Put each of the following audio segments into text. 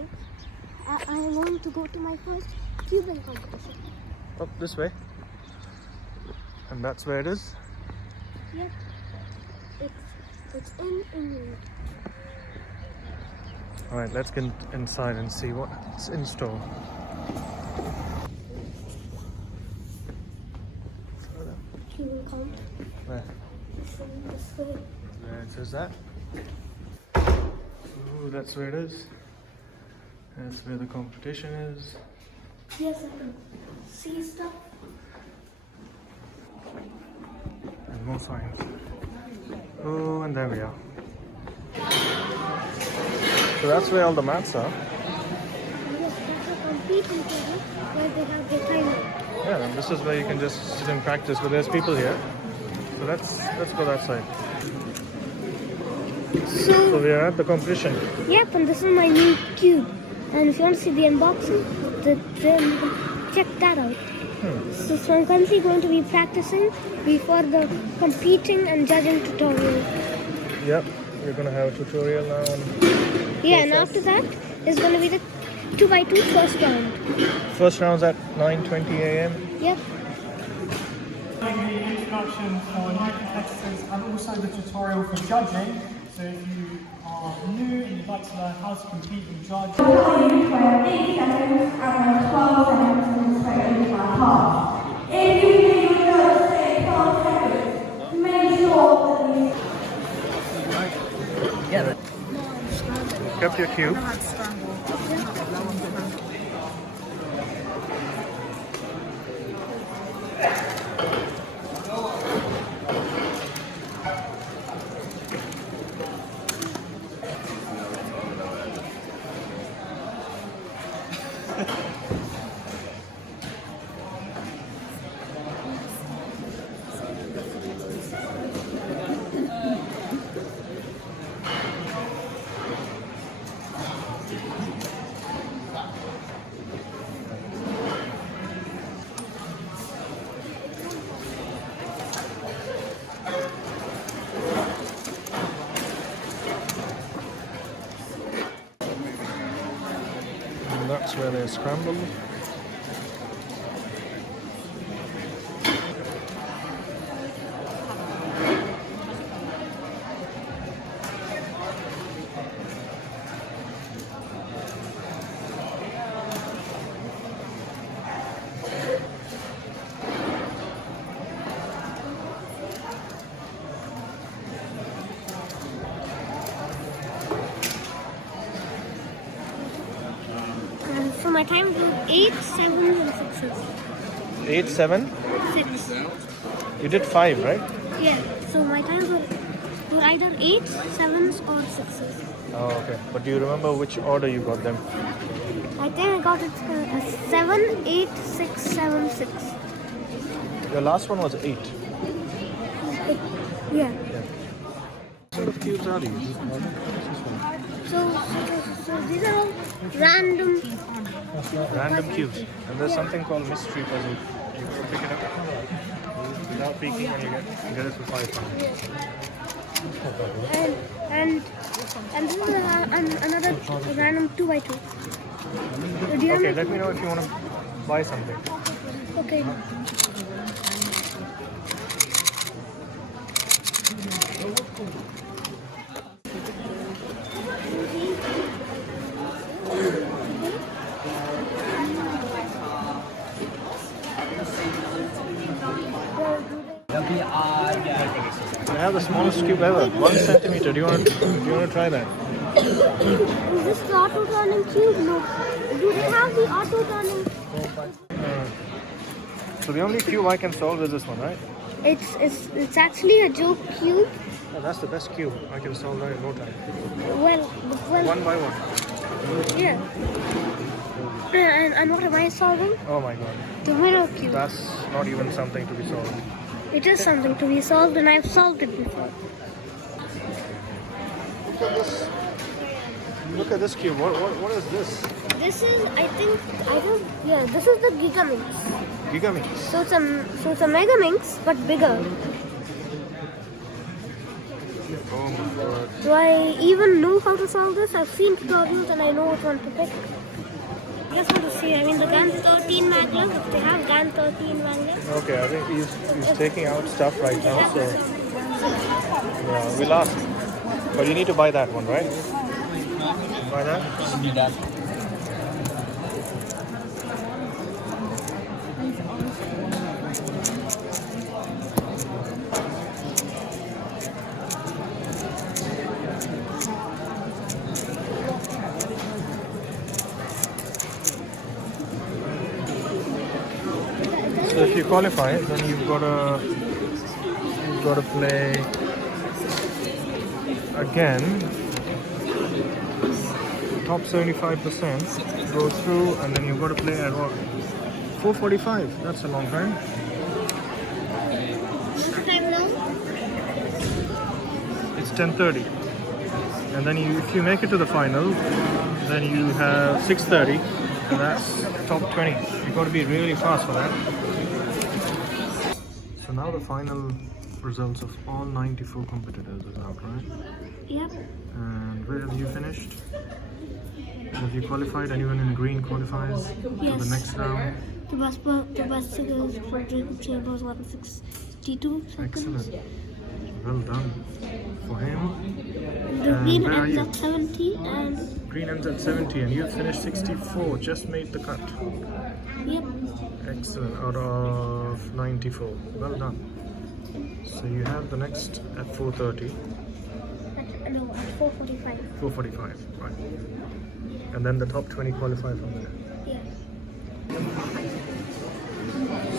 today, I want to go to my first cubing competition. Up this way. And that's where it is? Yeah. It's in England. Alright, let's get inside and see what's in store. Cubing comp. Where? This way. There it says that. Ooh, that's where it is. That's where the competition is. Yes, I can see stuff. And more signs. Oh, and there we are. So that's where all the mats are. Yes, that's a competing table where they have the timer. Yeah, and this is where you can just sit and practice, but there's people here. So let's go that side. So we are at the competition. Yep, and this is my new cube. And if you want to see the unboxing, then check that out. So I'm currently going to be practicing before the competing and judging tutorial. Yep, we're going to have a tutorial now. Yeah, and after that is going to be the 2x2 first round. First round's at 9:20 a.m. Yep. The introduction for new competitors and also the tutorial for judging. So if you are new and you'd like to learn how to compete and judge. We'll tell you 8 seconds and 12 seconds for each part. If you think you're going to say 12 seconds, make sure that you... Kept your cube. And that's where they're scrambled. So my time was 8, 7, and 6s. 8, 7? 6. You did 5, right? Yeah. So my times were either 8, 7s, or 6s. Oh, okay. But do you remember which order you got them? I think I got it 7, 8, 6, 7, 6. Your last one was 8. Yeah. What sort of cubes are these? So these are all random. Random cubes. And there's something called mystery puzzle. You can pick it up without peeking and you get it for £5. And this is another random 2x2. Okay, let me know if you want to buy something. Okay. I have the smallest cube ever, 1 centimeter. Do you want to try that? Is this the auto turning cube? No. Do they have the auto turning? So the only cube I can solve is this one, right? It's actually a joke cube. Oh, that's the best cube. I can solve that in no time. Well, One by one. yeah. And what am I solving? Oh my god. The mirror cube. That's not even something to be solved. It is something to be solved, and I've solved it before. Look at this. Look at this cube. What is this? This is, I think, yeah, this is the Gigaminx. Gigaminx. So it's a Megaminx, but bigger. Oh my god. Do I even know how to solve this? I've seen tutorials and I know which one to pick. Just want to see, I mean the GAN 13 maglers, if they have GAN 13 maglers. Okay, I think he's taking out stuff right now, so yeah, we'll ask. But you need to buy that one, right? Buy that? Need that. So if you qualify, then you've got to play again. Top 75% go through, and then you've got to play at what? 4:45. That's a long time. Time now? It's 10:30, and then if you make it to the final, then you have 6:30, and that's top 20. You've got to be really fast for that. So now the final results of all 94 competitors is out, right? Yep. And where have you finished? Have you qualified? Anyone in green qualifies for the next round? The best goes for Jacob Chambers 162 seconds. Excellent. Well done for him. The And green where are ends you? at 70 and Green ends at 70 and you finished 64. Just made the cut. yep. Excellent. Out of 94. Well done. So you have the next at 4:30. No, at 4:45. 4:45. Right. And then the top 20 qualify from there. Yeah.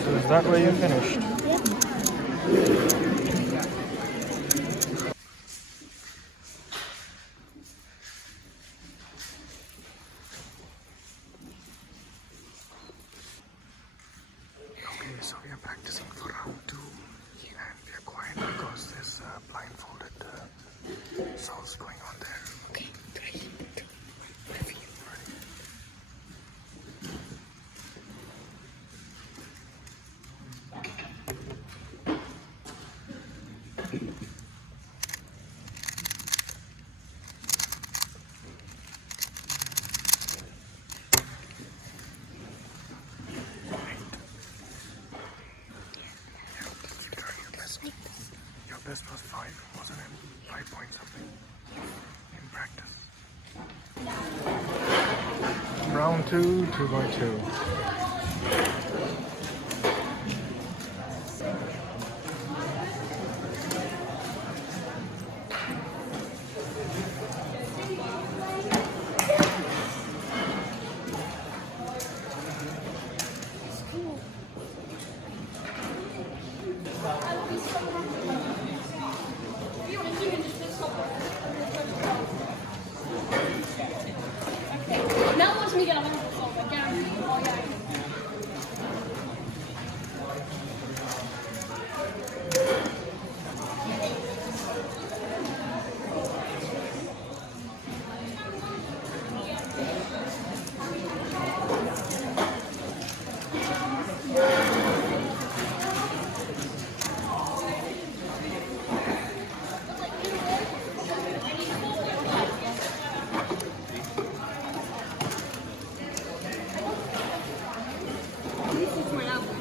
So is that where you finished? Yep. Okay, so we are practicing for round 2 and we are quiet because there's blindfolded solves going on there. Okay, 3, 2, ready. Keep trying your best. Your best was 5, wasn't it? 5 point something in practice. Round 2, 2 by 2. Now watch me get a wonderful song, I guarantee you. Oh, yeah. This is my album.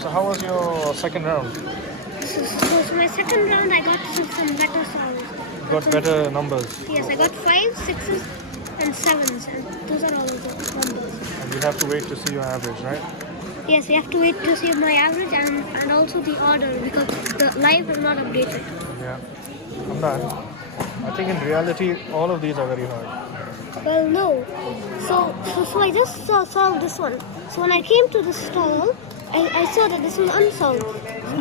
So how was your second round? So my second round I got some better solves. You got better numbers Yes, I got 5, 6s and 7s and those are all the numbers. and you have to wait to see your average, right? Yes, we have to wait to see my average and also the order because the live is not updated. Yeah. I'm done. I think in reality all of these are very hard. Well, no. So I just solved this one. So when I came to this stall, I saw that this was unsolved.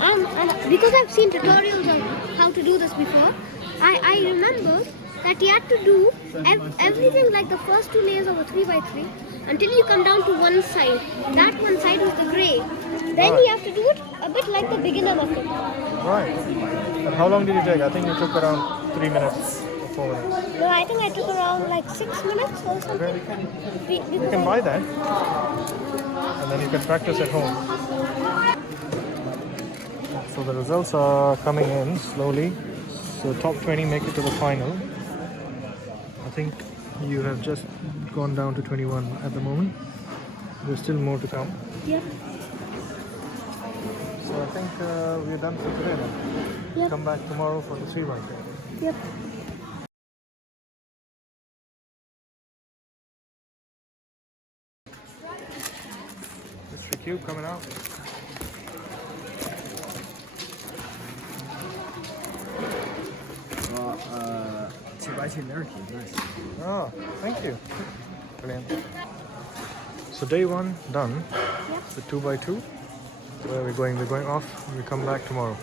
And because I've seen tutorials of how to do this before, I remember that you had to do everything like the first 2 layers of a 3x3 until you come down to one side. That one side was the gray. Then Right. you have to do it a bit like the beginner method. Right. And how long did you take? I think you took around 3 minutes or 4 minutes. No, I think I took around like 6 minutes or something. You can buy that. And then you can practice at home. So the results are coming in slowly. So top 20 make it to the final. I think you have just gone down to 21 at the moment. There's still more to come. Yep. So I think we're done for today then. Yep. Come back tomorrow for the 3-1. Yep. Mystery Cube coming out. Oh, thank you. Brilliant. So day 1 done. Yep. The 2x2. Where are we going? We're going off and we come back tomorrow.